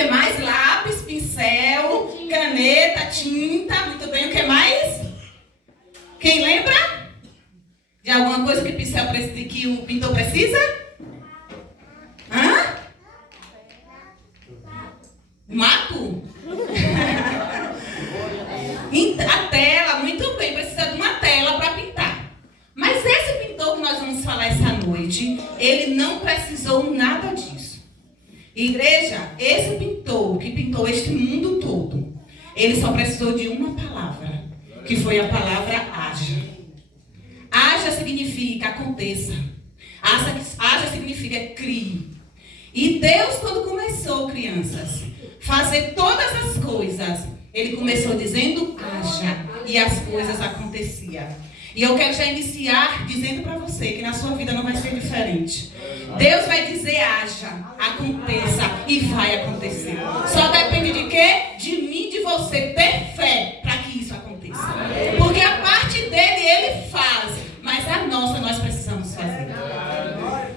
que mais? Lápis, pincel, caneta, tinta. Muito bem, o que mais? Quem lembra? De alguma coisa que o pintor precisa? Hã? Mato? A tela, muito bem, precisa de uma tela para pintar. Mas esse pintor que nós vamos falar essa noite, ele não precisou nada disso. Igreja, esse pintor que pintou este mundo todo, ele só precisou de uma palavra, que foi a palavra haja. Haja significa aconteça. Haja significa crie. E Deus, quando começou, crianças, fazer todas as coisas, ele começou dizendo haja, e as coisas aconteciam. E eu quero já iniciar dizendo para você que na sua vida não vai ser diferente. Deus vai dizer haja, aconteça, e vai acontecer. Só depende de quê? De mim, de você ter fé para que isso aconteça. Porque a parte dele, ele faz, mas a nossa nós precisamos fazer.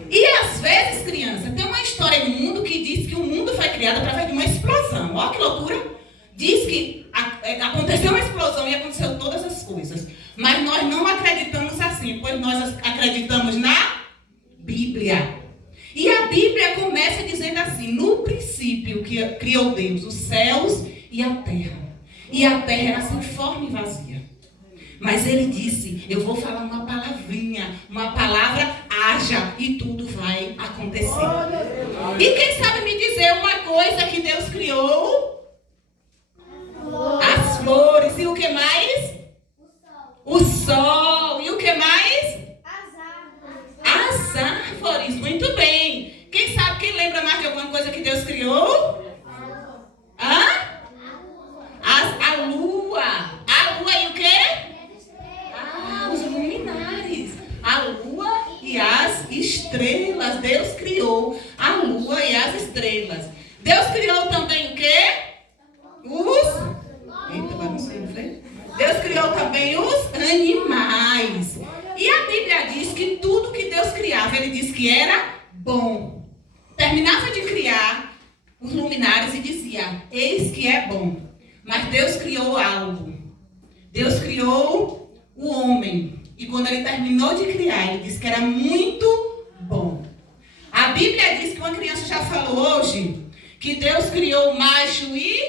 E às vezes, criança, tem uma história no mundo que diz que o mundo foi criado através de uma explosão. Olha que loucura! Diz que aconteceu uma explosão e aconteceu todas as coisas. Mas nós não acreditamos assim, pois nós acreditamos na Bíblia. E a Bíblia começa dizendo assim: no princípio que criou Deus os céus e a terra. E a terra era sem forma e vazia. Mas ele disse: eu vou falar uma palavrinha, uma palavra, haja, e tudo vai acontecer. E quem sabe me dizer uma coisa que Deus criou? As flores. E o que mais? O sol. E o que mais? As árvores. Muito bem. Quem sabe, quem lembra mais de alguma coisa que Deus criou? Hã? A lua. A lua e o quê? Os luminares. A lua e as estrelas. Deus criou a lua e as estrelas. Deus criou também o quê? Deus criou também os animais. E a Bíblia diz que tudo que Deus criava, ele disse que era bom. Terminava de criar os luminares e dizia: eis que é bom. Mas Deus criou algo. Deus criou o homem. E quando ele terminou de criar, ele disse que era muito bom. A Bíblia diz que uma criança já falou hoje que Deus criou macho e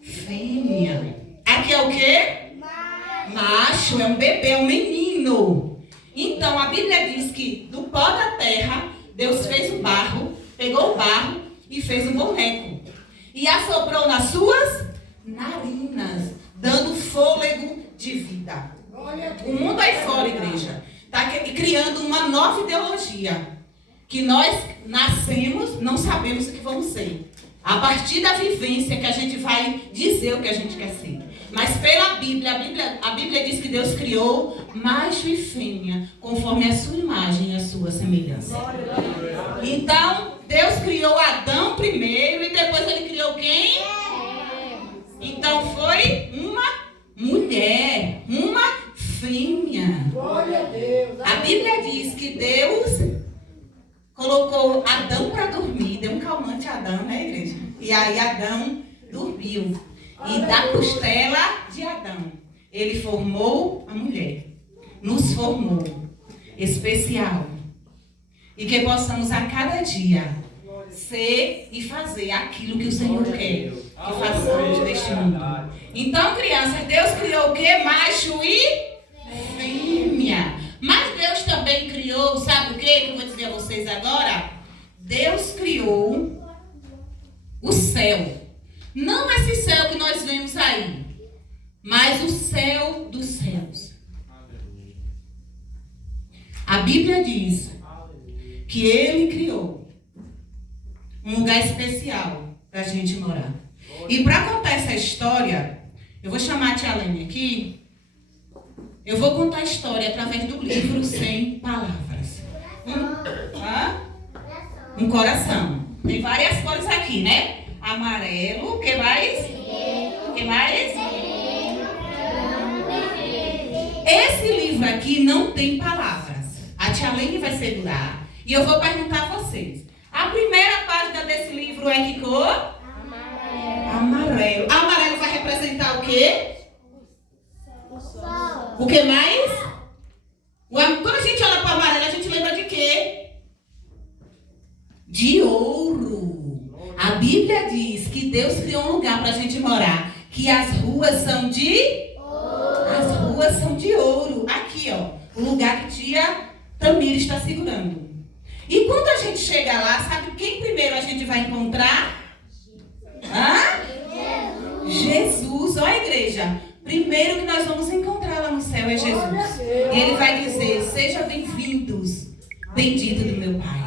fêmea. Aqui é o quê? Macho, é um bebê, é um menino. Então a Bíblia diz que do pó da terra, Deus fez o barro, pegou o barro e fez um boneco. E assoprou nas suas narinas, dando fôlego de vida. O mundo aí fora, igreja, está criando uma nova ideologia. Que nós nascemos, não sabemos o que vamos ser. A partir da vivência que a gente vai dizer o que a gente quer ser. Mas pela Bíblia, a Bíblia diz que Deus criou macho e fêmea, conforme a sua imagem e a sua semelhança. Então, Deus criou Adão primeiro e depois ele criou quem? Então foi uma mulher, uma fêmea. A Bíblia diz que Deus colocou Adão para dormir, deu um calmante a Adão, né, igreja? E aí Adão dormiu. E da costela de Adão, ele formou a mulher. Nos formou. Especial. E que possamos a cada dia ser e fazer aquilo que o Senhor quer que façamos neste mundo. Então, crianças, Deus criou o quê? Macho e fêmea. Mas Deus também criou, sabe o quê? Que eu vou dizer a vocês agora. Deus criou o céu. Não esse céu que nós vemos aí, mas o céu dos céus. A Bíblia diz que ele criou um lugar especial para a gente morar. E para contar essa história, eu vou chamar a tia Lene aqui. Eu vou contar a história através do livro 100 Palavras. Um coração. Tem várias cores aqui, né? Amarelo, o que mais? O que mais? Esse livro aqui não tem palavras. A tia Lene vai segurar e eu vou perguntar a vocês. A primeira página desse livro é que cor? Amarelo. Amarelo vai representar o quê? O que mais? Quando a gente olha para o amarelo, a gente lembra de quê? De ouro. A Bíblia diz que Deus criou um lugar para a gente morar, que as ruas são de ouro. As ruas são de ouro. Aqui, ó, o lugar que tia Tamira está segurando. E quando a gente chega lá, sabe quem primeiro a gente vai encontrar? Jesus. Ó, igreja. Primeiro que nós vamos encontrar lá no céu é Jesus. E ele vai dizer: sejam bem-vindos, bendito do meu Pai.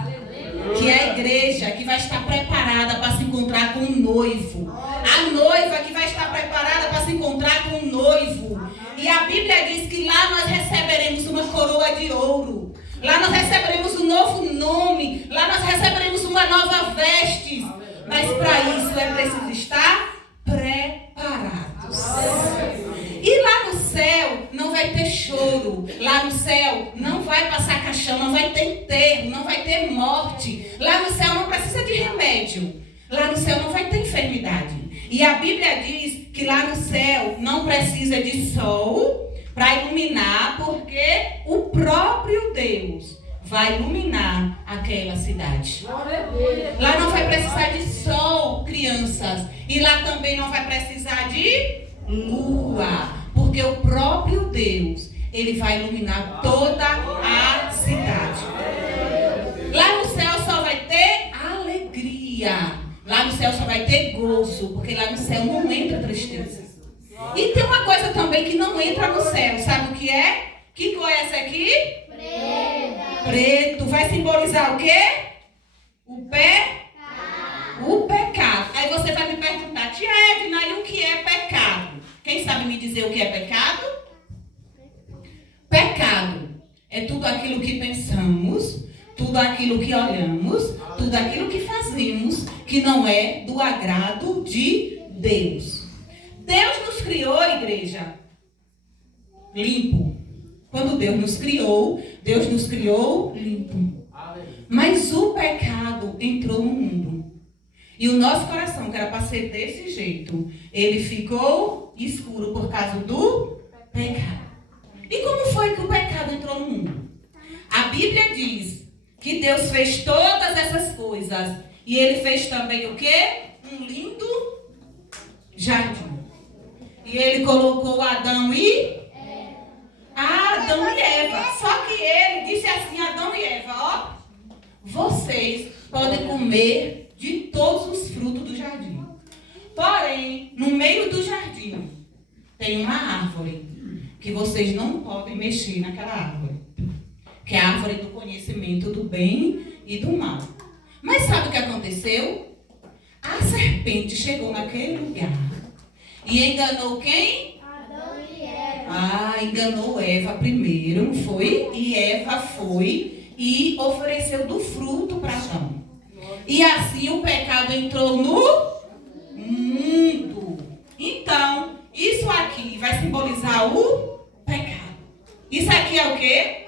Que é a igreja que vai estar preparada para se encontrar com o noivo. A noiva que vai estar preparada para se encontrar com o noivo. E a Bíblia diz que lá nós receberemos uma coroa de ouro. Lá nós receberemos um novo nome. Lá nós receberemos uma nova veste. Mas para isso é preciso estar preparados. E lá no céu não vai ter choro. Lá no céu não vai passar caixão, não vai ter enterro, não vai ter morte. Lá no céu não precisa de remédio. Lá no céu não vai ter enfermidade. E a Bíblia diz que lá no céu não precisa de sol para iluminar, porque o próprio Deus vai iluminar aquela cidade. Lá não vai precisar de sol, crianças. E lá também não vai precisar de lua, porque o próprio Deus, ele vai iluminar toda a cidade. Lá no céu só vai ter alegria. Lá no céu só vai ter gozo, porque lá no céu não entra tristeza. E tem uma coisa também que não entra no céu, sabe o que é? Que cor é essa aqui? Preto. Vai simbolizar o quê? O pecado. Aí você vai me perguntar: tia Edna, e o que é pecado? Quem sabe me dizer o que é pecado? Pecado é tudo aquilo que pensamos, tudo aquilo que olhamos, tudo aquilo que fazemos que não é do agrado de Deus. Deus nos criou, igreja, limpo. Quando Deus nos criou limpo. Mas o pecado entrou no mundo. E o nosso coração, que era para ser desse jeito, ele ficou escuro por causa do pecado. E como foi que o pecado entrou no mundo? A Bíblia diz que Deus fez todas essas coisas. E ele fez também o quê? Um lindo jardim. E ele colocou Adão e Eva. Só que ele disse assim: Adão e Eva, ó, vocês podem comer de todos os frutos do jardim. Porém, no meio do jardim tem uma árvore que vocês não podem mexer naquela árvore, que é a árvore do conhecimento do bem e do mal. Mas sabe o que aconteceu? A serpente chegou naquele lugar e enganou quem? Adão e Eva. Enganou Eva primeiro, não foi? E Eva foi e ofereceu do fruto para Adão. E assim o pecado entrou no mundo. Então, isso aqui vai simbolizar o pecado. Isso aqui é o quê?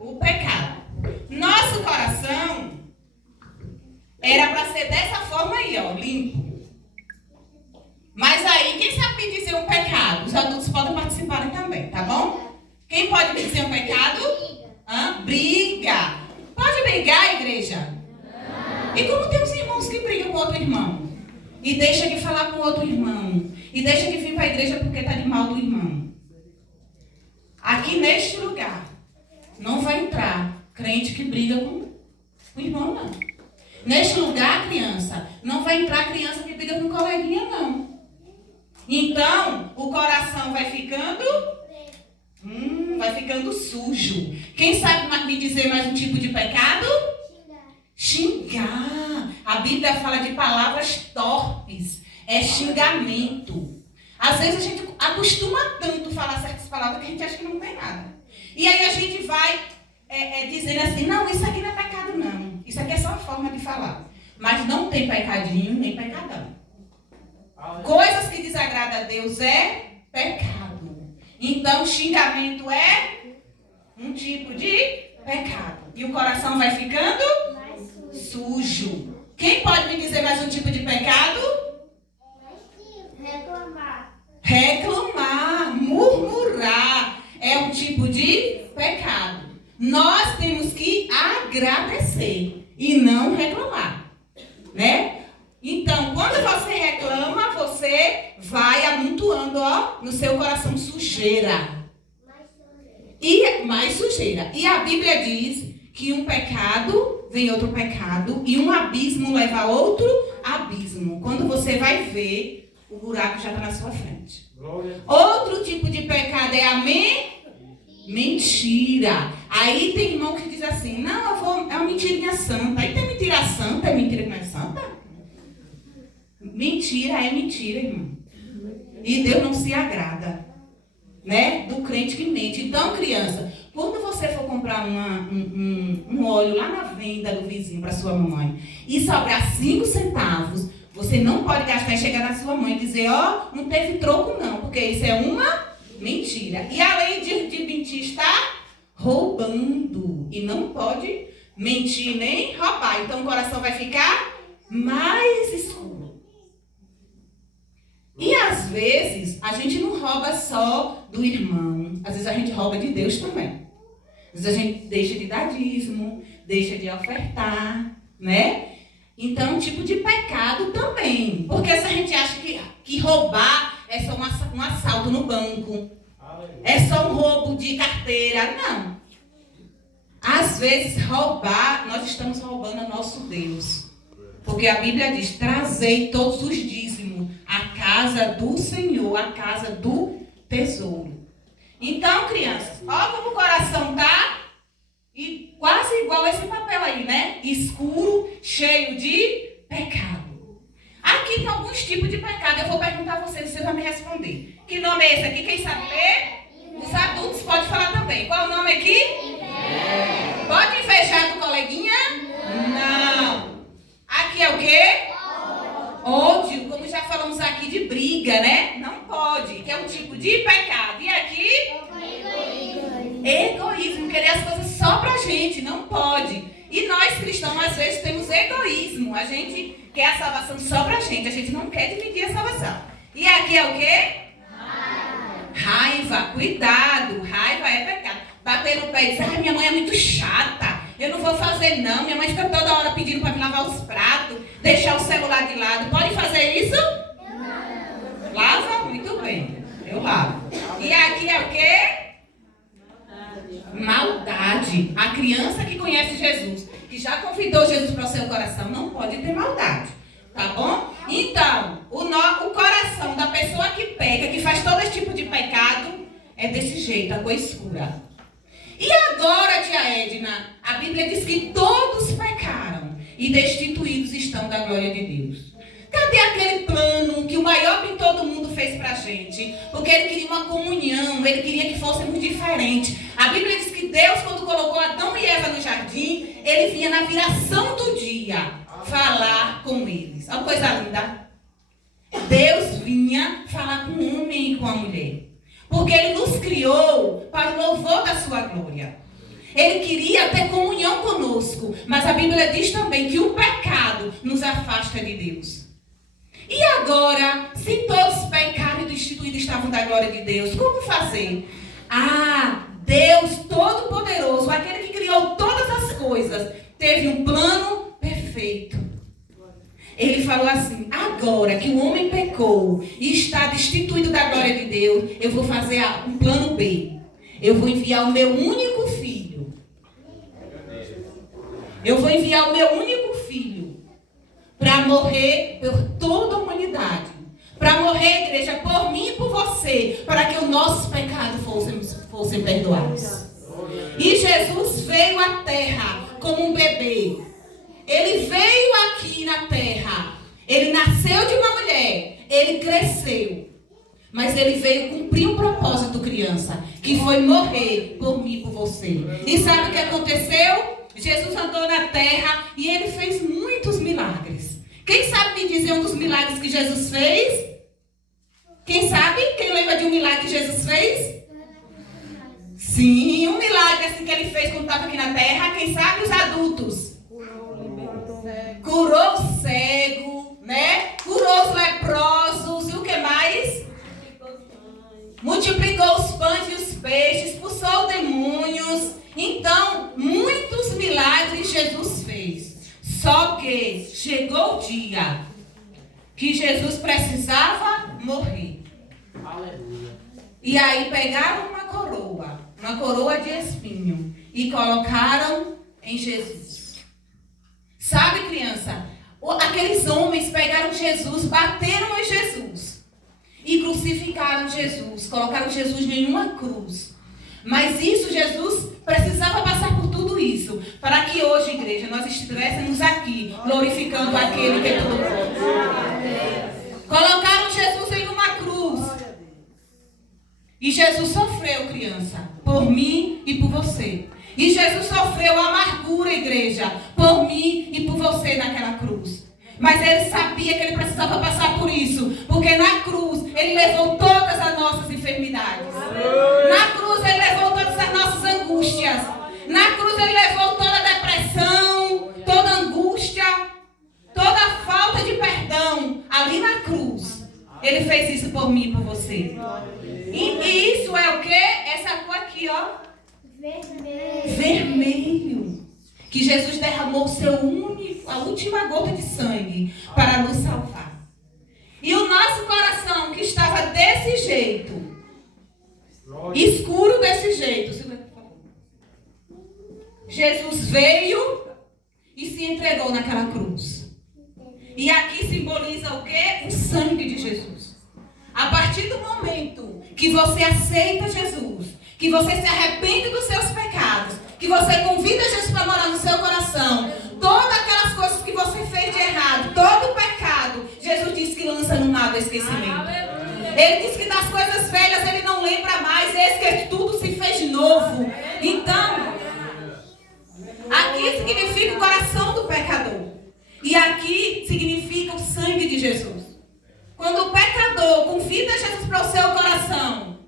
O pecado. Nosso coração era para ser dessa forma aí, ó, limpo. Mas aí, quem sabe me dizer um pecado? Os adultos podem participar também, tá bom? Quem pode me dizer um pecado? Briga. Pode brigar, igreja? E como tem os irmãos que brigam com outro irmão? E deixa de falar com outro irmão. E deixa de vir para a igreja porque está de mal do irmão. Aqui neste lugar, não vai entrar crente que briga com o irmão, não. Neste lugar, criança, não vai entrar criança que briga com coleguinha, não. Então, o coração vai ficando sujo. Quem sabe me dizer mais um tipo de pecado? Xingar. A Bíblia fala de palavras torpes. É xingamento. Às vezes a gente acostuma tanto falar certas palavras que a gente acha que não tem nada. E aí a gente vai dizendo assim: não, isso aqui não é pecado, não. Isso aqui é só uma forma de falar. Mas não tem pecadinho nem pecadão. Coisas que desagradam a Deus é pecado. Então, xingamento é um tipo de pecado. E o coração vai ficando sujo. Quem pode me dizer mais um tipo de pecado? amontoando, no seu coração sujeira. E mais sujeira. E a Bíblia diz que um pecado vem outro pecado e um abismo leva a outro abismo. Quando você vai ver, o buraco já está na sua frente. Outro tipo de pecado é a mentira. Aí tem irmão que diz assim, não, é uma mentirinha santa. Aí tem mentira santa, é mentira que não é santa? Mentira é mentira, irmão. E Deus não se agrada, né, do crente que mente. Então, criança, quando você for comprar um óleo lá na venda do vizinho para sua mamãe e sobrar 5 centavos, você não pode gastar e chegar na sua mãe e dizer, não teve troco não, porque isso é uma mentira. E além de mentir, está roubando. E não pode mentir nem roubar. Então o coração vai ficar mais escuro. E às vezes, a gente não rouba só do irmão. Às vezes a gente rouba de Deus também. Às vezes a gente deixa de dar dízimo, deixa de ofertar, né? Então, um tipo de pecado também. Porque se a gente acha que roubar é só um assalto no banco, é só um roubo de carteira, não. Às vezes, roubar, nós estamos roubando o nosso Deus. Porque a Bíblia diz, trazei todos os dízimos à casa do Senhor, à casa do tesouro. Então, crianças, olha como o coração está. E quase igual esse papel aí, né? Escuro, cheio de pecado. Aqui tem alguns tipos de pecado. Eu vou perguntar a vocês, você vai me responder. Que nome é esse aqui? Quem sabe ler? Os adultos podem falar também. Qual é o nome aqui? Pode invejar do coleguinha? Não. Aqui é o quê? Ódio. Como já falamos aqui de briga, né? Não pode. Que é um tipo de pecado. E aqui? Egoísmo, querer as coisas só pra gente, não pode. E nós cristãos, às vezes, temos egoísmo. A gente quer a salvação só pra gente. A gente não quer dividir a salvação. E aqui é o quê? Raiva. Cuidado. Raiva é pecado. Bater no pé e dizer, minha mãe é muito chata. Eu não vou fazer não. Minha mãe fica toda hora pedindo pra me lavar os pratos. Deixar o celular de lado. Pode fazer isso? Não. Lava? Muito bem. Eu lavo. E aqui é o quê? Maldade. A criança que conhece Jesus, que já convidou Jesus para o seu coração, não pode ter maldade. Tá bom? Então, o coração da pessoa que peca, que faz todo esse tipo de pecado, é desse jeito, a cor escura. E agora, tia Edna, a Bíblia diz que todos pecaram e destituídos estão da glória de Deus. Cadê aquele plano que o maior pintor do mundo fez pra gente? Porque ele queria uma comunhão, ele queria que fôssemos diferentes. A Bíblia diz que Deus, quando colocou Adão e Eva no jardim, ele vinha na viração do dia falar com eles. Olha que coisa linda. Deus vinha falar com o homem e com a mulher. Porque ele nos criou para o louvor da sua glória. Ele queria ter comunhão conosco. Mas a Bíblia diz também que o pecado nos afasta de Deus. E agora, se todos pecaram e destituídos estavam da glória de Deus, como fazer? Deus Todo-Poderoso, aquele que criou todas as coisas, teve um plano perfeito. Ele falou assim, agora que o homem pecou e está destituído da glória de Deus, eu vou fazer um plano B. Eu vou enviar o meu único filho. Eu vou enviar o meu único filho para morrer por toda a humanidade. Para morrer, igreja, por mim e por você, para que os nossos pecados fossem perdoados. E Jesus veio à terra como um bebê. Ele veio aqui na terra. Ele nasceu de uma mulher. Ele cresceu. Mas ele veio cumprir um propósito, criança, que foi morrer por mim e por você. E sabe o que aconteceu? Jesus andou na terra e ele fez muitos milagres. Quem sabe me dizer um dos milagres que Jesus fez? Quem sabe? Quem lembra de um milagre que Jesus fez? Sim, um milagre assim que ele fez quando estava aqui na terra. Quem sabe? Os adultos. Curou o cego, né? Curou os leprosos. E o que mais? Multiplicou os pães e os peixes. Expulsou demônios. Então, muitos milagres Jesus fez. Só que chegou o dia que Jesus precisava morrer. E aí pegaram uma coroa de espinho, e colocaram em Jesus. Sabe, criança? Aqueles homens pegaram Jesus, bateram em Jesus e crucificaram Jesus, colocaram Jesus em uma cruz. Mas isso, Jesus precisava passar por tudo isso, para que hoje, igreja, nós estivéssemos aqui, glorificando aquele que é tudo pode. Colocaram Jesus em uma cruz. E Jesus sofreu, criança, por mim e por você. E Jesus sofreu amargura, igreja, por mim e por você naquela cruz. Mas ele sabia que ele precisava passar por isso, porque na cruz ele levou todas as nossas enfermidades. Na cruz ele levou todas as nossas angústias. Na cruz ele levou toda a depressão, toda a angústia, toda a falta de perdão. Ali na cruz, ele fez isso por mim e por você. E isso é o quê? Essa cor aqui, ó. Vermelho. Que Jesus derramou a última gota de sangue para nos salvar. E o nosso coração, que estava desse jeito, escuro desse jeito, Jesus veio e se entregou naquela cruz. E aqui simboliza o quê? O sangue de Jesus. A partir do momento que você aceita Jesus, que você se arrepende dos seus pecados, que você convida Jesus para morar no seu coração, todas aquelas coisas que você fez de errado, todo o pecado, Jesus diz que lança no mar do esquecimento. Ele diz que das coisas velhas ele não lembra mais, eis que tudo se fez novo. Então, aqui significa o coração do pecador. E aqui significa o sangue de Jesus. Quando o pecador convida Jesus para o seu coração,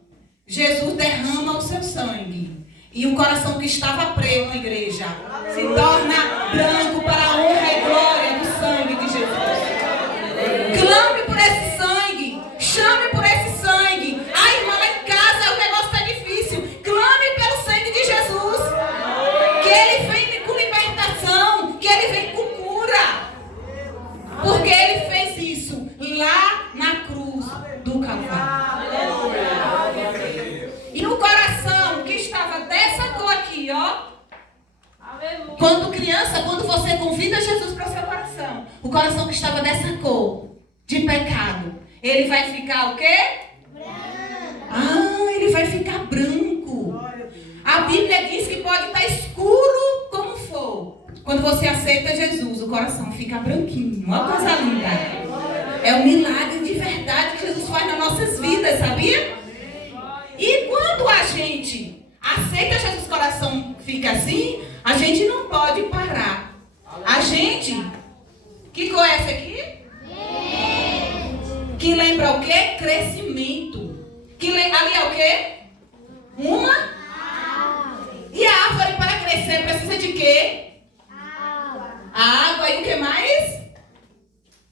Jesus derrama o seu sangue. E o coração que estava preto, igreja, se torna branco para a honra e glória do sangue de Jesus. Clame por esse sangue. Chame por esse sangue. Ai, irmã, lá em casa o negócio está difícil. Clame pelo sangue de Jesus. Que ele vem com libertação. Que ele vem com cura. Porque ele fez isso lá na cruz do Calvário. E o coração que estava dessa cor aqui, ó. Quando criança, quando você convida Jesus para o seu coração, o coração que estava dessa cor, de pecado, ele vai ficar o quê? Branco. Ele vai ficar branco. A Bíblia diz que pode estar escuro como for. Quando você aceita Jesus, o coração fica branquinho. Uma coisa linda. É um milagre de verdade que Jesus faz nas nossas vidas, sabia? E quando a gente aceita Jesus, o coração fica assim, a gente não pode parar. A gente, que cor é essa aqui? Que lembra o quê? Crescimento. Ali é o quê? Uma? E a árvore para crescer precisa de quê? Água. E o que mais?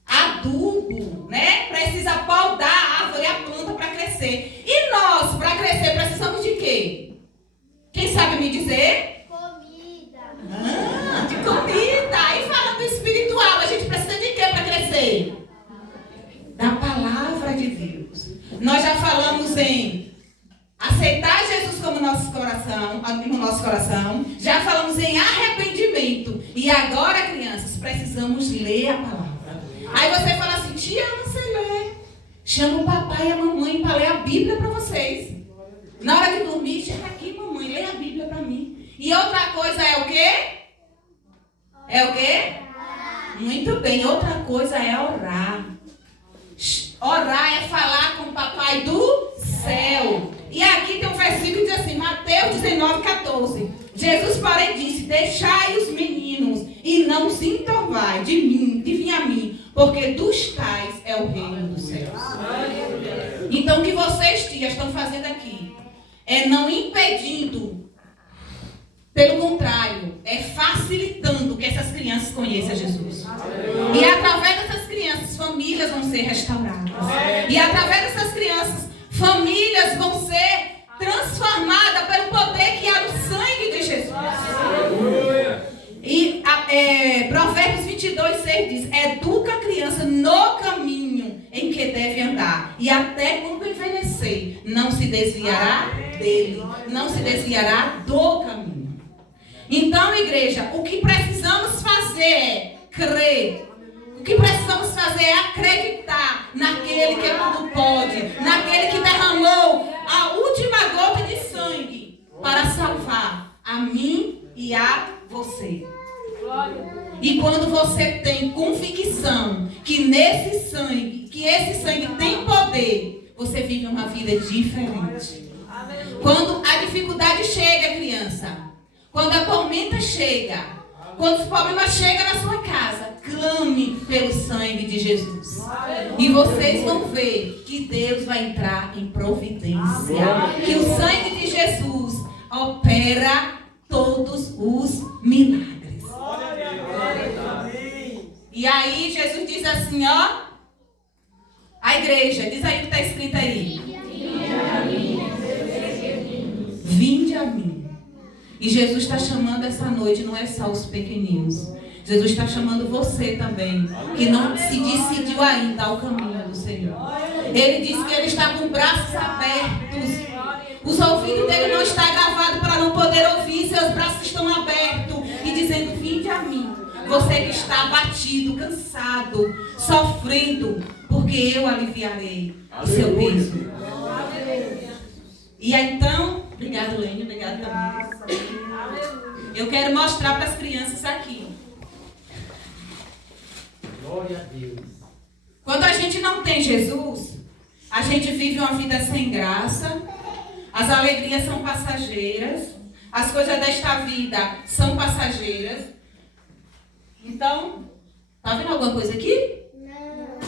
Adubo, né? Precisa podar a árvore e a planta para crescer. E nós, para crescer, precisamos de quê? Quem sabe me dizer? Comida. De comida. Aí fala do espiritual. A gente precisa de quê para crescer? Da palavra de Deus. Nós já falamos em aceitar Jesus como no nosso coração. Já falamos em arrependimento. E agora, crianças, precisamos ler a palavra. Aí você fala assim, tia, eu não sei ler. Chama o papai e a mamãe para ler a Bíblia para vocês. Na hora de dormir, chega aqui, mamãe, lê a Bíblia para mim. E outra coisa é o quê? É o quê? Muito bem, outra coisa é orar. Orar é falar com o papai do céu. E aqui tem um versículo que diz assim, Mateus 19:14. Jesus, porém, disse, deixai os meninos e não se entorvai de vir a mim, porque dos tais é o reino dos céus. Então, o que vocês, tias, estão fazendo aqui é não impedindo, pelo contrário, é facilitando que essas crianças conheçam Jesus. E através dessas crianças, famílias vão ser restauradas. E através dessas crianças, famílias vão ser transformadas pelo poder que há no sangue de Jesus. E Provérbios 22:6 diz, educa a criança no caminho em que deve andar, e até quando envelhecer, não se desviará dele, não se desviará do caminho. Então, igreja, o que precisamos fazer é crer. O que precisamos fazer é acreditar naquele que tudo pode, naquele que derramou a última gota de sangue para salvar a mim e a você. E quando você tem convicção que nesse sangue, que esse sangue tem poder, você vive uma vida diferente. Quando a dificuldade chega, criança, quando a tormenta chega, quando os problemas chegam na sua casa, clame pelo sangue de Jesus. E vocês vão ver que Deus vai entrar em providência. Que o sangue de Jesus opera todos os milagres. E aí Jesus diz assim, ó. A igreja, diz aí o que está escrito aí. Vinde a mim. E Jesus está chamando essa noite, não é só os pequeninos. Jesus está chamando você também, que não se decidiu ainda ao caminho do Senhor. Ele disse que ele está com braços abertos. Os ouvidos dele não estão gravados para não poder ouvir. Seus braços estão abertos e dizendo, vinde a mim. Você que está abatido, cansado, sofrendo, porque eu aliviarei o seu peso. E então, obrigado, Lênia, obrigado também. Eu quero mostrar para as crianças aqui. Glória a Deus. Quando a gente não tem Jesus, a gente vive uma vida sem graça, as alegrias são passageiras, as coisas desta vida são passageiras. Então, tá vendo alguma coisa aqui? Não.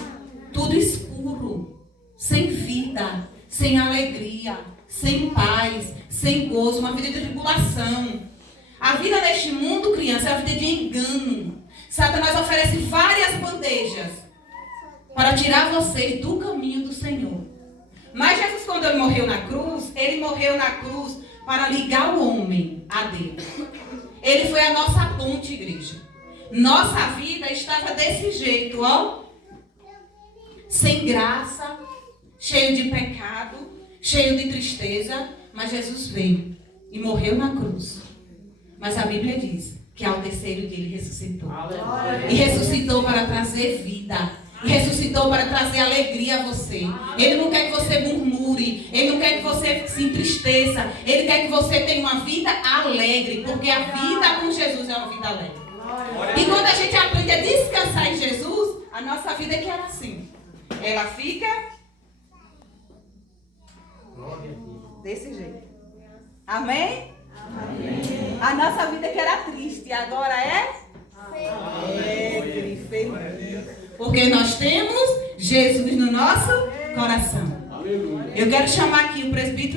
Tudo escuro, sem vida, sem alegria, sem paz, sem gozo, uma vida de tribulação. A vida neste mundo, criança, é uma vida de engano. Satanás oferece várias bandejas para tirar vocês do caminho do Senhor. Mas Jesus, quando ele morreu na cruz para ligar o homem a Deus. Ele foi a nossa ponte, igreja. Nossa vida estava desse jeito, ó. Sem graça, cheio de pecado, cheio de tristeza. Mas Jesus veio e morreu na cruz. Mas a Bíblia diz que ao terceiro dia ele ressuscitou. E ressuscitou para trazer vida. E ressuscitou para trazer alegria a você. Ele não quer que você murmure. Ele não quer que você se entristeça. Ele quer que você tenha uma vida alegre. Porque a vida com Jesus é uma vida alegre. E quando a gente aprende a descansar em Jesus, a nossa vida é que era assim. Ela fica desse jeito. Amém? Amém. A nossa vida que era triste, agora é alegre, feliz. Porque nós temos Jesus no nosso coração. Eu quero chamar aqui o presbítero.